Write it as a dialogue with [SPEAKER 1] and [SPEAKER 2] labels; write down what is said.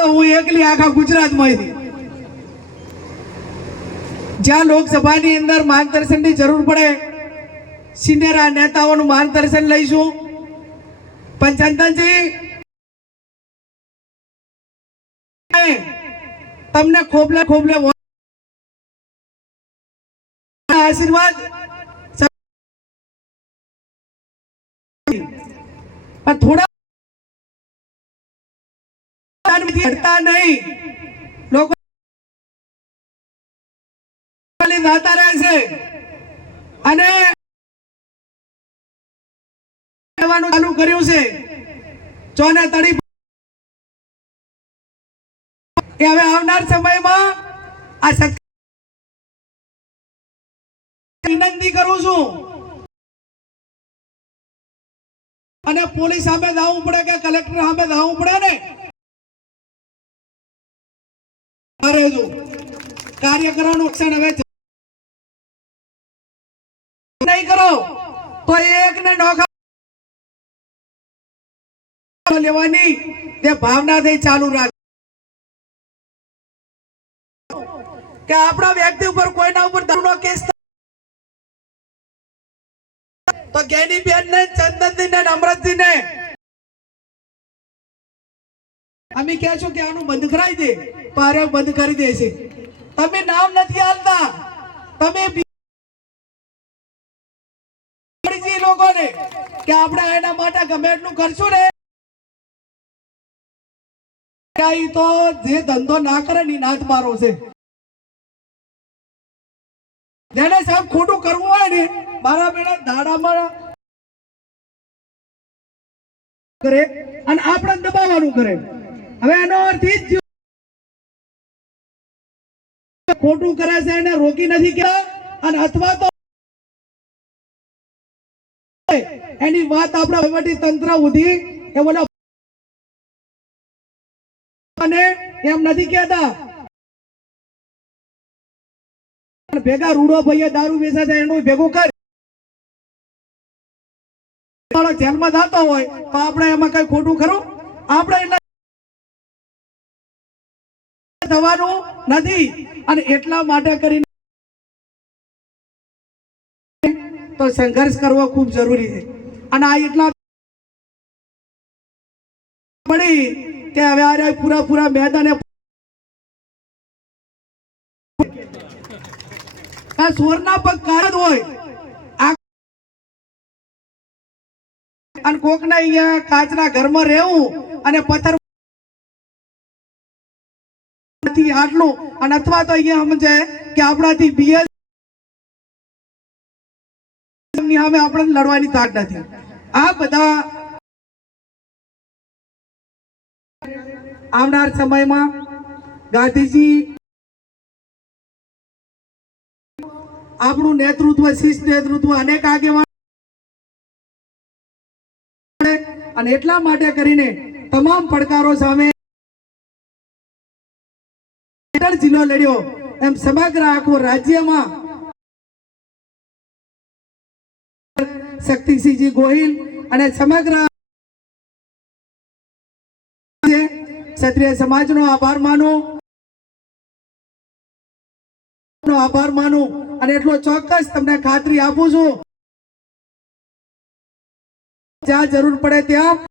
[SPEAKER 1] તો હું એકલી આખા ગુજરાતમાં હતી. જ્યાં લોકસભાની અંદર માર્ગદર્શનની જરૂર પડે સિનિયર નેતાઓનું માર્ગદર્શન લઈશું. પણ ચંદનજી તમને ખોબલે ખોબલે આશીર્વાદ. થોડા હટતા નહીં. લોકો ખાલી રહે છે. અને ચાલુ કર્યું છે. ચોને તડી કે હવે આવનાર સમયમાં આ વિનંતી કરું છું. અને પોલીસ સામે ધાવવું પડે કે કલેક્ટર સામે દાવું પડે ને? અરે જો નુકસાન હવે એક ને નોખા લેવાની તે ભાવનાથી ચાલુ રાખ. કે આપણા વ્યક્તિ ઉપર કોઈના ઉપર દારૂનો કેસ તો ગેની બેન ને ચંદનજી ને અમૃતજી ને અમે કહે છું કે આનું બંધ કરાવી દે. આરે બંધ કરી દે છે. તમે નામ નથી આલતા તમે લોકોને કે આપણે એના માટે ગમે એટલું કરશું ને. તો જે ધંધો ના કરે ની નાથ મારો છે. જેને સાહેબ ખોટું કરવું હોય ને, મારા બેડા દાડામાં કરે અને આપણે દબાવવાનું કરે. હવે એનો અર્થ એ જ ખોટું કરે છે એને રોકી નથી કે અને અથવા તો એની વાત આપણા વહીવટી તંત્ર ઉધી એ બોલો. અને એમ નથી કહેતા. ભેગા રૂડો ભાઈએ દારૂ વેચે છે, એનું ભેગું કર. જેલમાં જતો હોય તો આપણે એમાં કઈ ખોટું ખરું? આપણે એટલે થવાનું નથી. અને એટલા માટે કરીને તો સંઘર્ષ કરવો ખૂબ જરૂરી છે. અને આ એટલા પડી કે હવે આ પૂરા પૂરા મેદાને સોરના પગ કાળ હોય. અને કોકના અહીંયા કાચના ઘરમાં રહેવું અને પથ્થર થી આટલું અને અથવા તો અહીંયા સમજે કે આપણાથી બીએસ ગાંધીજી આપણું નેતૃત્વ, શિષ્ટ નેતૃત્વ અનેક આગેવાન અને એટલા માટે કરીને તમામ પડકારો સામે જિલ્લો લડ્યો. એમ સમગ્ર આખું રાજ્યમાં શક્તિસિંહજી ગોહિલ અને સમગ્ર ક્ષત્રિય સમાજનો આભાર માનું. આભાર માનું અને એટલો ચોક્કસ તમને ખાતરી આપું છું. જ્યાં જરૂર પડે ત્યાં